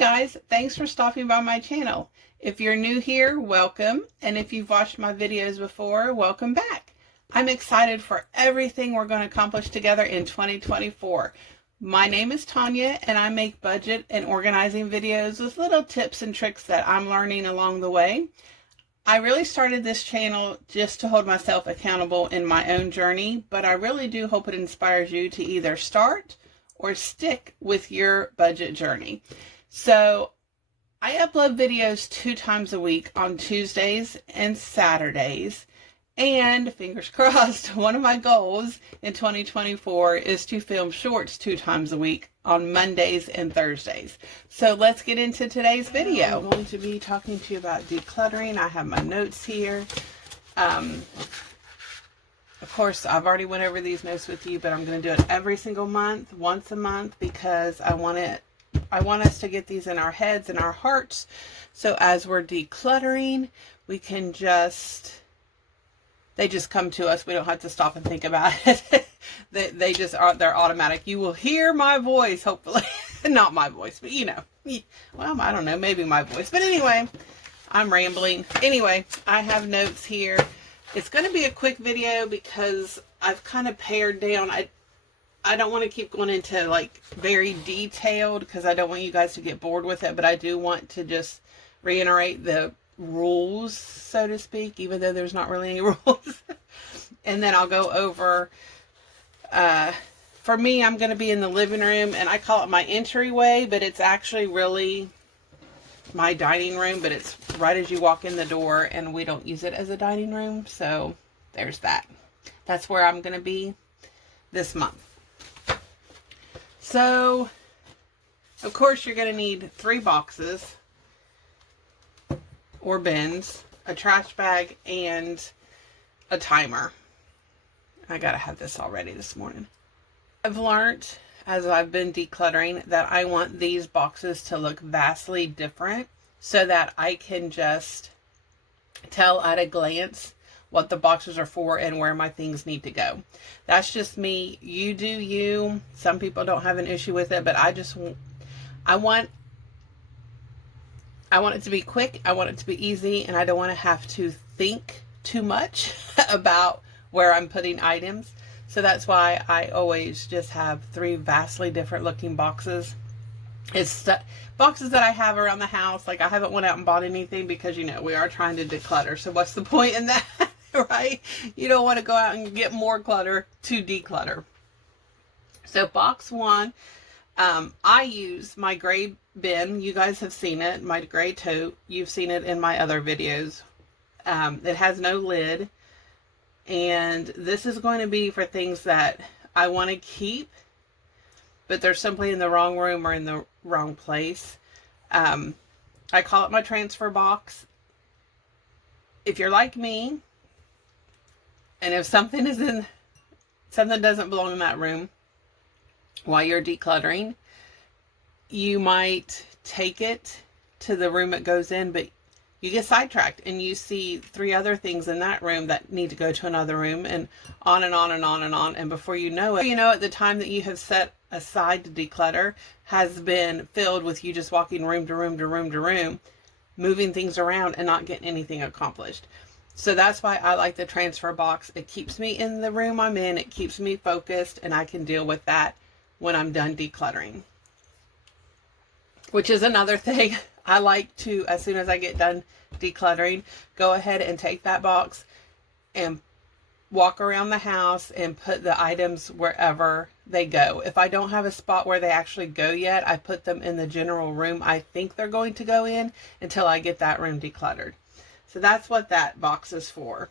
guys, thanks for stopping by my channel. If you're new here, welcome, and if you've watched my videos before, welcome back. I'm excited for everything we're going to accomplish together in 2024. My name is Tanya, and I make budget and organizing videos with little tips and tricks that I'm learning along the way. I really started this channel just to hold myself accountable in my own journey, but I really do hope it inspires you to either start or stick with your budget journey. So I upload videos 2 times a week on Tuesdays and Saturdays. And fingers crossed, one of my goals in 2024 is to film shorts 2 times a week on Mondays and Thursdays. So let's get into today's video. I'm going to be talking to you about decluttering. I have my notes here. Of course, I've already went over these notes with you, but I'm going to do it every single month, once a month, because I want us to get these in our heads and our hearts. So as we're decluttering, we can they just come to us. We don't have to stop and think about it. they just are, they're automatic. You will hear my voice, hopefully. Not my voice, but you know. Well, I don't know, maybe my voice. But anyway, I'm rambling. Anyway, I have notes here. It's going to be a quick video because I've kind of pared down. I don't want to keep going into like very detailed because I don't want you guys to get bored with it, but I do want to just reiterate the rules, so to speak, even though there's not really any rules. And then I'll go over, for me, I'm going to be in the living room, and I call it my entryway, but it's actually really my dining room, but it's right as you walk in the door, and we don't use it as a dining room. So there's that. That's where I'm going to be this month. So, of course, you're going to need 3 boxes or bins, a trash bag, and a timer. I gotta have this all ready this morning. I've learned as I've been decluttering that I want these boxes to look vastly different so that I can just tell at a glance what the boxes are for and where my things need to go. That's just me. You do you. Some people don't have an issue with it, but I want it to be quick. I want it to be easy, and I don't want to have to think too much about where I'm putting items. So that's why I always just have 3 vastly different looking boxes. It's boxes that I have around the house. Like, I haven't went out and bought anything because, you know, we are trying to declutter. So what's the point in that, right? You don't want to go out and get more clutter to declutter. So box 1, I use my gray bin. You guys have seen it, my gray tote. You've seen it in my other videos. It has no lid. And this is going to be for things that I want to keep, but they're simply in the wrong room or in the wrong place. I call it my transfer box. If you're like me, and if something doesn't belong in that room while you're decluttering, you might take it to the room it goes in, but you get sidetracked and you see 3 other things in that room that need to go to another room, and on and on and on and on. And before you know it, the time that you have set aside to declutter has been filled with you just walking room to room to room to room, moving things around and not getting anything accomplished. So that's why I like the transfer box. It keeps me in the room I'm in. It keeps me focused, and I can deal with that when I'm done decluttering. Which is another thing. I like to, as soon as I get done decluttering, go ahead and take that box and walk around the house and put the items wherever they go. If I don't have a spot where they actually go yet, I put them in the general room I think they're going to go in until I get that room decluttered. So that's what that box is for.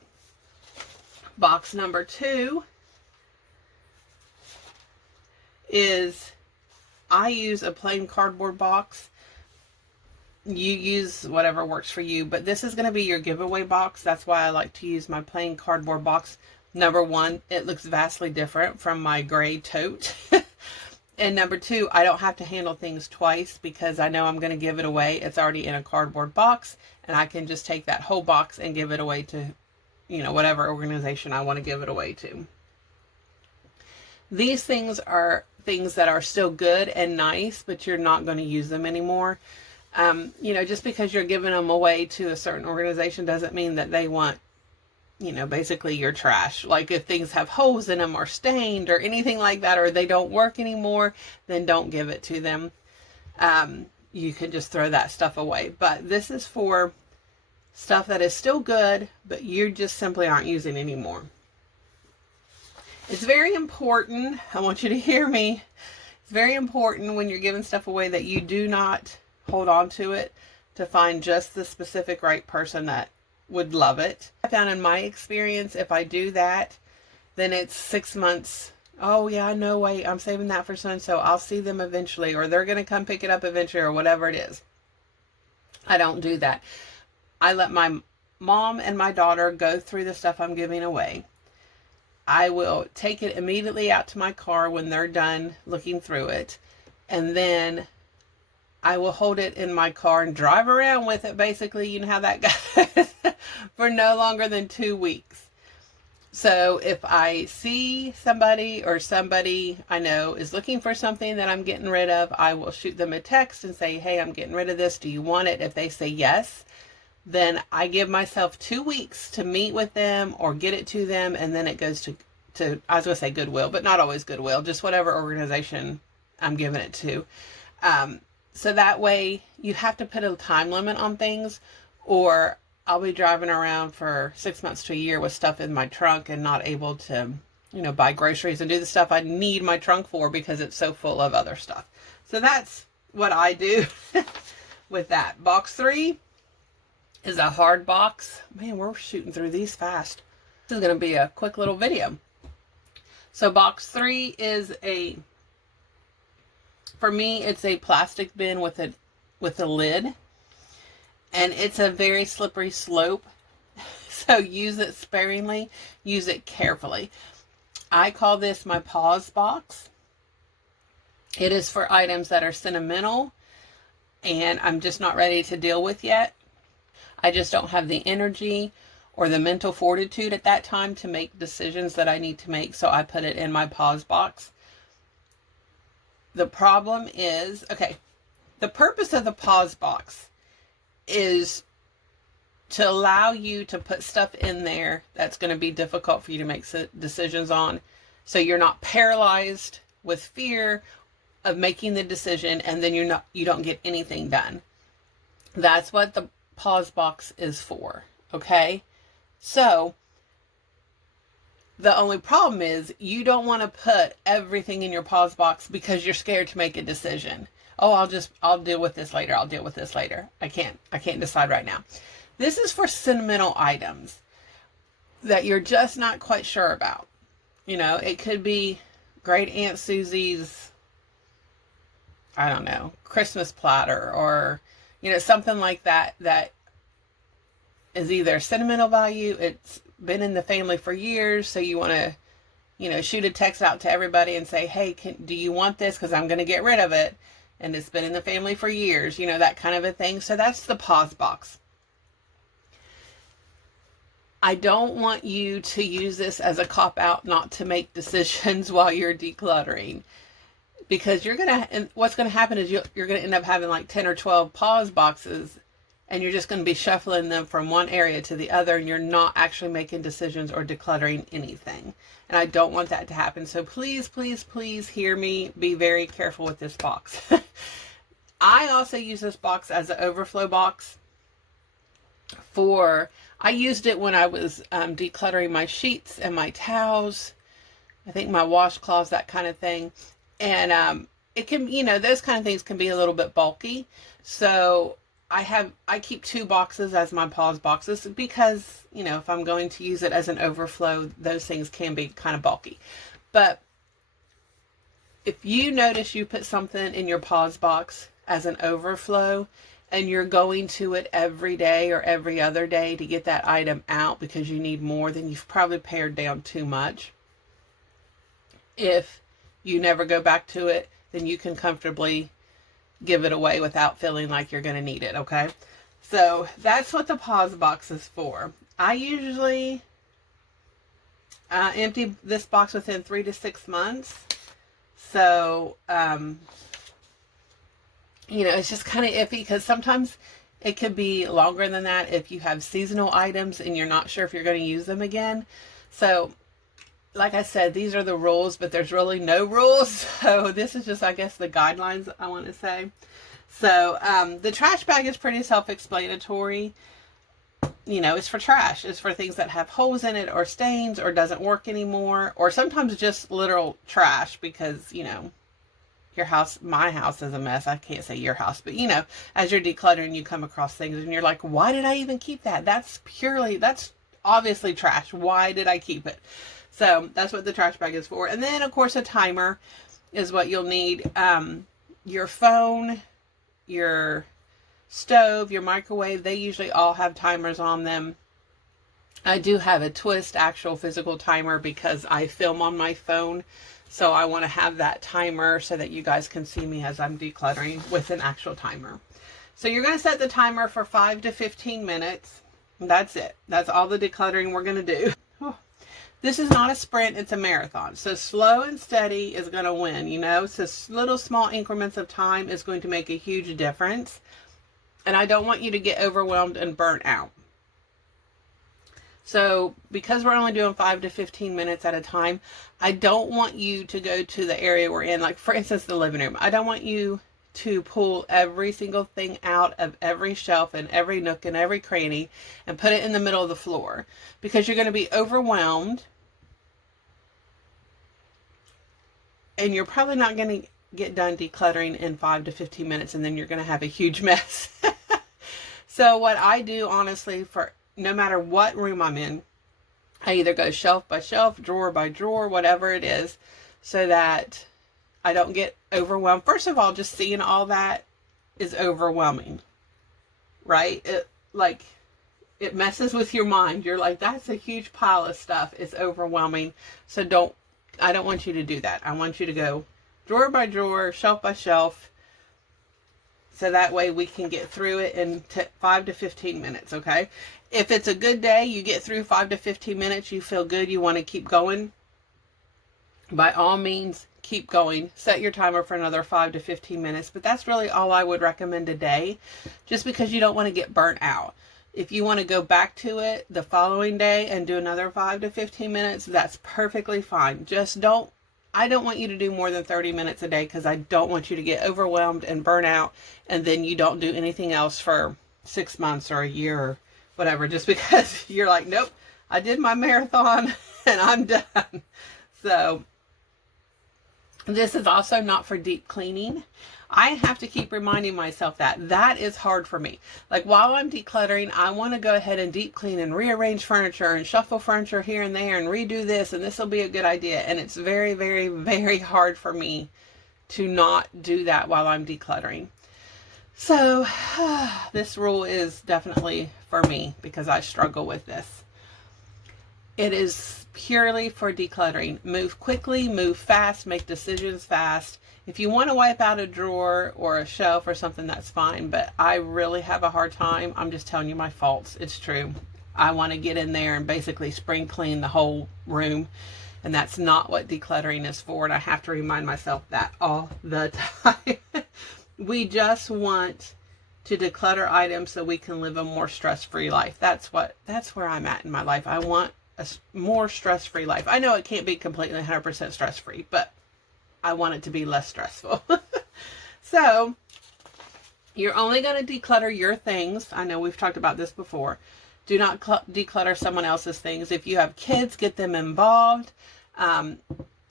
Box number 2 is, I use a plain cardboard box. You use whatever works for you, but this is going to be your giveaway box. That's why I like to use my plain cardboard box. Number 1, it looks vastly different from my gray tote. And number 2, I don't have to handle things twice because I know I'm going to give it away. It's already in a cardboard box, and I can just take that whole box and give it away to, you know, whatever organization I want to give it away to. These things are things that are still good and nice, but you're not going to use them anymore. You know, just because you're giving them away to a certain organization doesn't mean that they want, you know, basically your trash. Like if things have holes in them or stained or anything like that, or they don't work anymore, then don't give it to them. You can just throw that stuff away. But this is for stuff that is still good, but you just simply aren't using anymore. It's very important, I want you to hear me, it's very important when you're giving stuff away that you do not hold on to it, to find just the specific right person that would love it. I found in my experience, if I do that, then it's 6 months. Oh yeah, no, wait, I'm saving that for so-and-so. I'll see them eventually, or they're going to come pick it up eventually, or whatever it is. I don't do that. I let my mom and my daughter go through the stuff I'm giving away. I will take it immediately out to my car when they're done looking through it. And then I will hold it in my car and drive around with it. Basically, you know how that goes, for no longer than 2 weeks. So if I see somebody, or somebody I know is looking for something that I'm getting rid of, I will shoot them a text and say, hey, I'm getting rid of this. Do you want it? If they say yes, then I give myself 2 weeks to meet with them or get it to them. And then it goes to I was going to say Goodwill, but not always Goodwill, just whatever organization I'm giving it to. So that way you have to put a time limit on things, or I'll be driving around for 6 months to a year with stuff in my trunk and not able to, you know, buy groceries and do the stuff I need my trunk for because it's so full of other stuff. So that's what I do with that. Box 3 is a hard box. Man, we're shooting through these fast. This is going to be a quick little video. So box 3 is for me, it's a plastic bin with a lid. And it's a very slippery slope. So use it sparingly, use it carefully. I call this my pause box. It is for items that are sentimental and I'm just not ready to deal with yet. I just don't have the energy or the mental fortitude at that time to make decisions that I need to make. So I put it in my pause box. The problem is, okay, the purpose of the pause box is to allow you to put stuff in there that's going to be difficult for you to make decisions on. So you're not paralyzed with fear of making the decision and then you don't get anything done. That's what the pause box is for. Okay. So the only problem is you don't want to put everything in your pause box because you're scared to make a decision. Oh, I'll deal with this later. I'll deal with this later. I can't decide right now. This is for sentimental items that you're just not quite sure about. You know, it could be Great Aunt Susie's, I don't know, Christmas platter, or, you know, something like that, that is either sentimental value. It's been in the family for years. So you want to, you know, shoot a text out to everybody and say, hey, do you want this? Because I'm going to get rid of it. And it's been in the family for years, you know, that kind of a thing. So that's the pause box. I don't want you to use this as a cop-out not to make decisions while you're decluttering. Because what's going to happen is you're going to end up having like 10 or 12 pause boxes, and you're just going to be shuffling them from one area to the other, and you're not actually making decisions or decluttering anything. And I don't want that to happen. So please, please, please hear me. Be very careful with this box. I also use this box as an overflow box I used it when I was decluttering my sheets and my towels. I think my washcloths, that kind of thing. And it can, you know, those kind of things can be a little bit bulky. So I keep 2 boxes as my pause boxes because, you know, if I'm going to use it as an overflow, those things can be kind of bulky. But if you notice you put something in your pause box as an overflow and you're going to it every day or every other day to get that item out because you need more, then you've probably pared down too much. If you never go back to it, then you can comfortably give it away without feeling like you're going to need it. Okay. So that's what the pause box is for. I usually empty this box within 3 to 6 months. So, it's just kind of iffy because sometimes it could be longer than that if you have seasonal items and you're not sure if you're going to use them again. So, like I said, these are the rules, but there's really no rules. So this is just, I guess, the guidelines I want to say. So the trash bag is pretty self-explanatory. It's for trash. It's for things that have holes in it or stains or doesn't work anymore, or sometimes just literal trash because, your house, my house is a mess. I can't say your house, but as you're decluttering, you come across things and you're like, why did I even keep that? That's obviously trash. Why did I keep it? So that's what the trash bag is for. And then, of course, a timer is what you'll need. Your phone, your stove, your microwave, they usually all have timers on them. I do have a Twist actual physical timer because I film on my phone. So I want to have that timer so that you guys can see me as I'm decluttering with an actual timer. So you're going to set the timer for 5 to 15 minutes. That's it. That's all the decluttering we're going to do. This is not a sprint, it's a marathon. So slow and steady is going to win, So little small increments of time is going to make a huge difference. And I don't want you to get overwhelmed and burnt out. So because we're only doing 5 to 15 minutes at a time, I don't want you to go to the area we're in, like for instance, the living room. I don't want you to pull every single thing out of every shelf and every nook and every cranny and put it in the middle of the floor, because you're going to be overwhelmed and you're probably not going to get done decluttering in 5 to 15 minutes, and then you're going to have a huge mess. So what I do, honestly, for no matter what room I'm in, I either go shelf by shelf, drawer by drawer, whatever it is, so that I don't get overwhelmed. First of all, just seeing all that is overwhelming, right? It messes with your mind. You're like, that's a huge pile of stuff. It's overwhelming. So I don't want you to do that. I want you to go drawer by drawer, shelf by shelf, so that way we can get through it in 5 to 15 minutes, okay? If it's a good day, you get through 5 to 15 minutes, you feel good, you want to keep going, by all means, keep going. Set your timer for another 5 to 15 minutes, but that's really all I would recommend a day, just because you don't want to get burnt out. If you want to go back to it the following day and do another 5 to 15 minutes, that's perfectly fine. I don't want you to do more than 30 minutes a day, because I don't want you to get overwhelmed and burn out, and then you don't do anything else for 6 months or a year or whatever, just because you're like, nope, I did my marathon and I'm done. So this is also not for deep cleaning. I have to keep reminding myself that is hard for me. Like while I'm decluttering, I want to go ahead and deep clean and rearrange furniture and shuffle furniture here and there and redo this, and this will be a good idea. And it's very, very, very hard for me to not do that while I'm decluttering. So this rule is definitely for me because I struggle with this. It is purely for decluttering. Move quickly, move fast, make decisions fast. If you want to wipe out a drawer or a shelf or something, that's fine. But I really have a hard time. I'm just telling you my faults. It's true. I want to get in there and basically spring clean the whole room. And that's not what decluttering is for. And I have to remind myself that all the time. We just want to declutter items so we can live a more stress-free life. That's where I'm at in my life. I want a more stress-free life. I know it can't be completely 100% stress-free, but I want it to be less stressful. So you're only going to declutter your things. I know we've talked about this before. Do not declutter someone else's things. If you have kids, get them involved.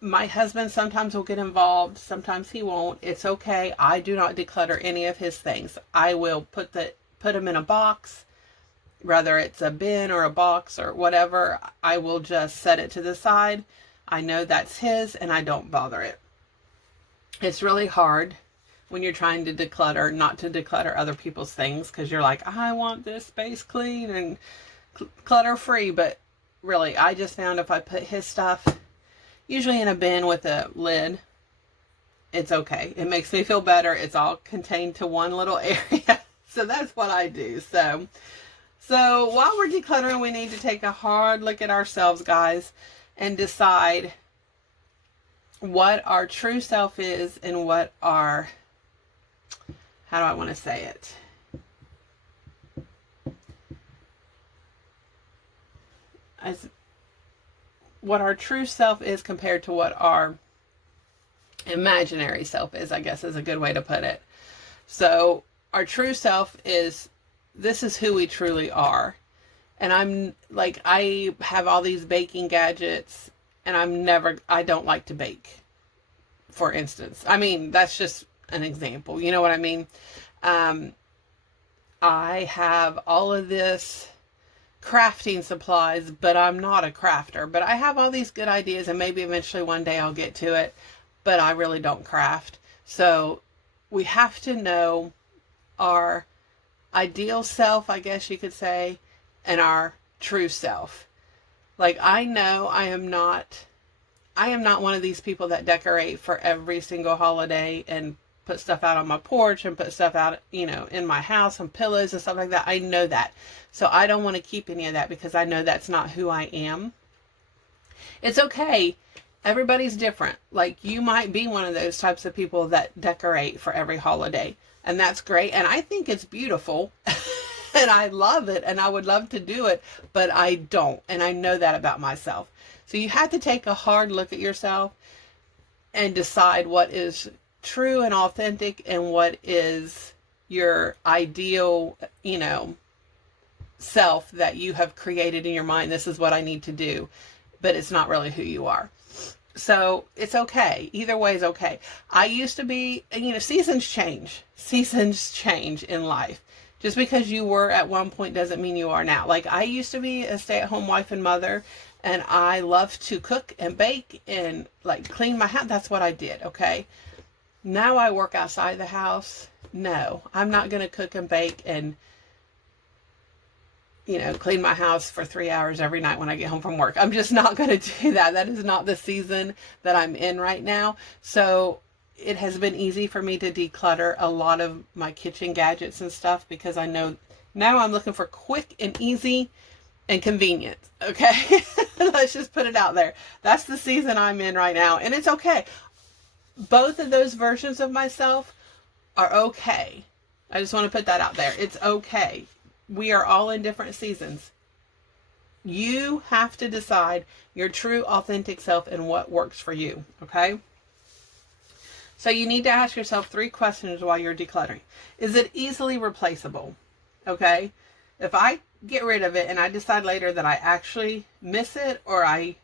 My husband sometimes will get involved. Sometimes he won't. It's okay. I do not declutter any of his things. I will put them in a box, whether it's a bin or a box or whatever. I will just set it to the side. I know that's his and I don't bother it. It's really hard when you're trying to declutter, not to declutter other people's things, because you're like, I want this space clean and clutter free. But really, I just found if I put his stuff usually in a bin with a lid, it's okay. It makes me feel better. It's all contained to one little area. So that's what I do. So while we're decluttering, we need to take a hard look at ourselves, guys, and decide what our true self is and what our, how do I want to say it? As what our true self is compared to what our imaginary self is, I guess is a good way to put it. So our true self is, this is who we truly are. And I'm like, I have all these baking gadgets and I don't like to bake, for instance. I mean, that's just an example. You know what I mean? I have all of this crafting supplies, but I'm not a crafter. But I have all these good ideas, and maybe eventually one day I'll get to it, but I really don't craft. So we have to know our ideal self, I guess you could say, and our true self. Like, I know I am not one of these people that decorate for every single holiday and put stuff out on my porch and put stuff out, in my house and pillows and stuff like that. I know that. So I don't want to keep any of that because I know that's not who I am. It's okay. Everybody's different. Like, you might be one of those types of people that decorate for every holiday, and that's great. And I think it's beautiful and I love it and I would love to do it, but I don't. And I know that about myself. So you have to take a hard look at yourself and decide what is true and authentic and what is your ideal, self that you have created in your mind. This is what I need to do, but it's not really who you are. So it's okay. Either way is okay. I used to be, seasons change. Seasons change in life. Just because you were at one point doesn't mean you are now. Like, I used to be a stay-at-home wife and mother, and I loved to cook and bake and like clean my house. That's what I did. Okay. Now I work outside the house. No, I'm not going to cook and bake and, clean my house for 3 hours every night when I get home from work. I'm just not going to do that. That is not the season that I'm in right now. So it has been easy for me to declutter a lot of my kitchen gadgets and stuff because I know now I'm looking for quick and easy and convenient. Okay. Let's just put it out there. That's the season I'm in right now. And it's okay. Both of those versions of myself are okay. I just want to put that out there. It's okay. We are all in different seasons. You have to decide your true authentic self and what works for you. Okay. So you need to ask yourself 3 questions while you're decluttering. Is it easily replaceable? Okay. If I get rid of it and I decide later that I actually miss it or I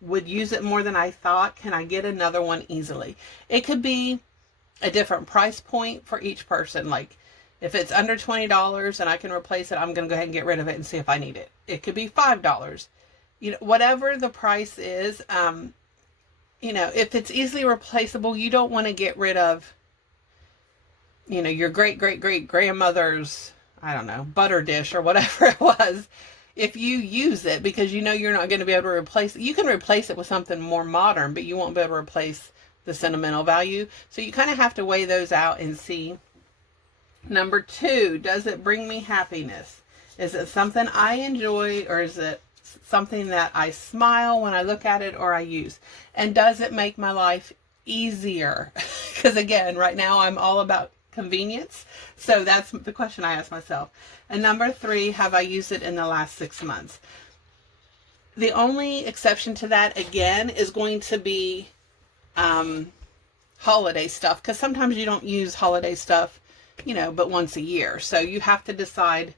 would use it more than I thought, can I get another one easily? It could be a different price point for each person. Like, if it's under $20 and I can replace it, I'm going to go ahead and get rid of it and see if I need it. It could be $5. Whatever the price is, if it's easily replaceable, you don't want to get rid of, your great grandmother's, I don't know, butter dish or whatever it was. If you use it because you're not going to be able to replace it, you can replace it with something more modern, but you won't be able to replace the sentimental value. So you kind of have to weigh those out and see. Number 2, does it bring me happiness? Is it something I enjoy, or is it something that I smile when I look at it or I use? And does it make my life easier? Because again, right now I'm all about convenience. So that's the question I ask myself. And number 3, have I used it in the last 6 months? The only exception to that, again, is going to be holiday stuff. Because sometimes you don't use holiday stuff, but once a year. So you have to decide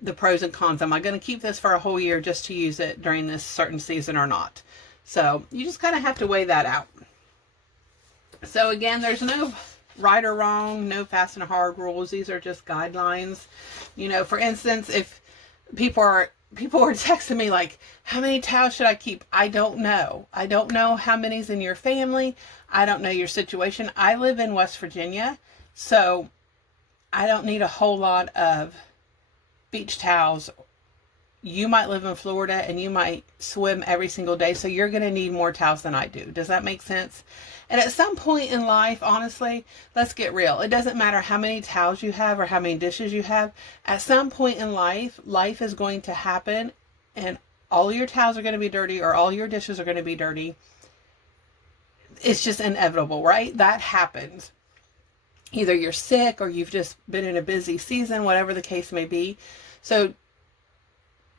the pros and cons. Am I going to keep this for a whole year just to use it during this certain season or not? So you just kind of have to weigh that out. So again, there's no right or wrong, no fast and hard rules. These are just guidelines. For instance, if people were texting me like, how many towels should I keep? I don't know. I don't know how many's in your family. I don't know your situation. I live in West Virginia, so I don't need a whole lot of beach towels. You might live in Florida and you might swim every single day, so you're going to need more towels than I do. Does that make sense? And at some point in life, honestly, let's get real. It doesn't matter how many towels you have or how many dishes you have. At some point in life is going to happen and all your towels are going to be dirty or all your dishes are going to be dirty. it's just inevitable, right? That happens. Either you're sick or you've just been in a busy season, whatever the case may be. So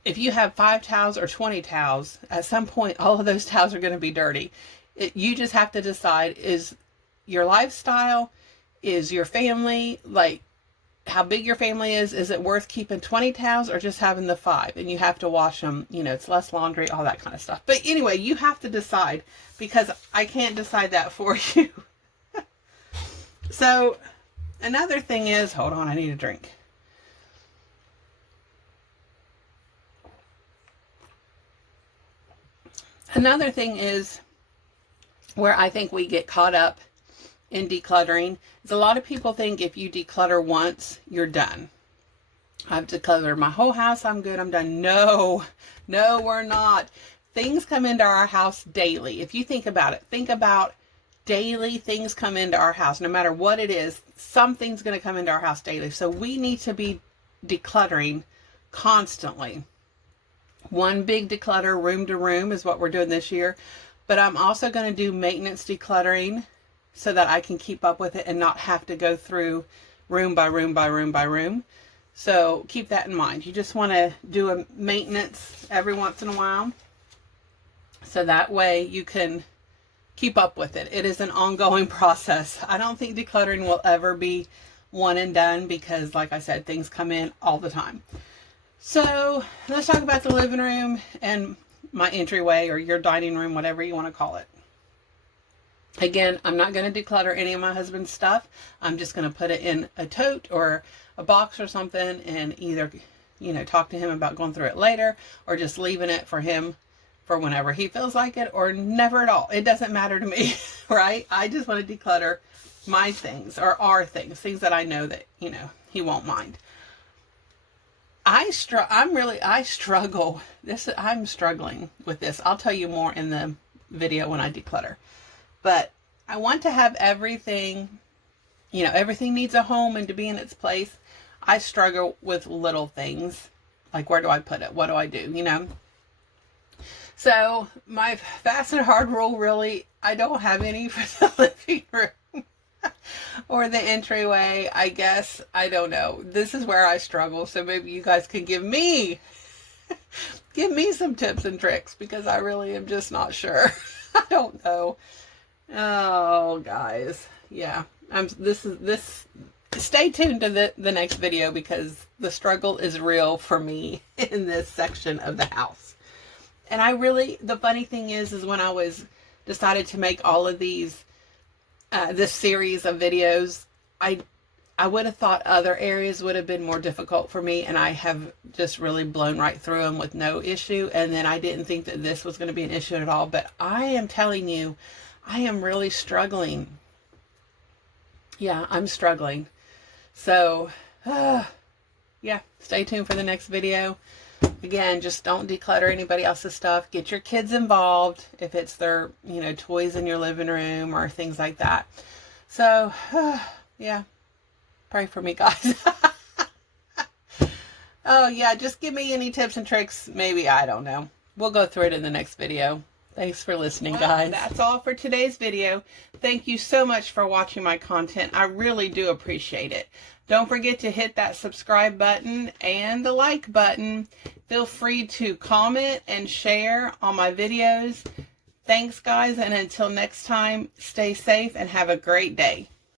if you have 5 towels or 20 towels, at some point, all of those towels are going to be dirty. You just have to decide, is your lifestyle, is your family, like how big your family is it worth keeping 20 towels or just having the 5? And you have to wash them, you know, it's less laundry, all that kind of stuff. But anyway, you have to decide, because I can't decide that for you. So another thing is, hold on, I need a drink. Another thing is where I think we get caught up in decluttering is a lot of people think if you declutter once, you're done. I've decluttered my whole house, I'm good, I'm done. No, we're not. Things come into our house daily. If you think about it, think about daily things come into our house. No matter what it is, something's going to come into our house daily. So we need to be decluttering constantly. One big declutter, room to room, is what we're doing this year. But I'm also going to do maintenance decluttering so that I can keep up with it and not have to go through room by room by room by room. So keep that in mind. You just want to do a maintenance every once in a while, so that way you can keep up with it. It is an ongoing process. I don't think decluttering will ever be one and done because, like I said, things come in all the time. So let's talk about the living room and my entryway, or your dining room, whatever you want to call it. Again, I'm not going to declutter any of my husband's stuff. I'm just going to put it in a tote or a box or something, and either, you know, talk to him about going through it later, or just leaving it for him for whenever he feels like it, or never at all. It doesn't matter to me, right? I just want to declutter my things, or our things that I know that, you know, he won't mind. I'm struggling with this. I'll tell you more in the video when I declutter. But I want to have everything, you know, everything needs a home and to be in its place. I struggle with little things, like where do I put it? What do I do, you know? So my fast and hard rule, really, I don't have any for the living room or the entryway, I guess. I don't know. This is where I struggle. So maybe you guys can give me some tips and tricks, because I really am just not sure. I don't know. Oh, guys. Yeah. Stay tuned to the next video, because the struggle is real for me in this section of the house. And the funny thing is when I decided to make all of these, this series of videos, I would have thought other areas would have been more difficult for me, and I have just really blown right through them with no issue. And then I didn't think that this was going to be an issue at all, but I am telling you, I am really struggling. Yeah, I'm struggling. So, yeah, stay tuned for the next video. Again, just don't declutter anybody else's stuff. Get your kids involved if it's their, you know, toys in your living room or things like that. So, yeah, pray for me, guys. Oh, yeah, just give me any tips and tricks. Maybe, I don't know. We'll go through it in the next video. Thanks for listening, guys. That's all for today's video. Thank you so much for watching my content. I really do appreciate it. Don't forget to hit that subscribe button and the like button. Feel free to comment and share on my videos. Thanks, guys, and until next time, stay safe and have a great day.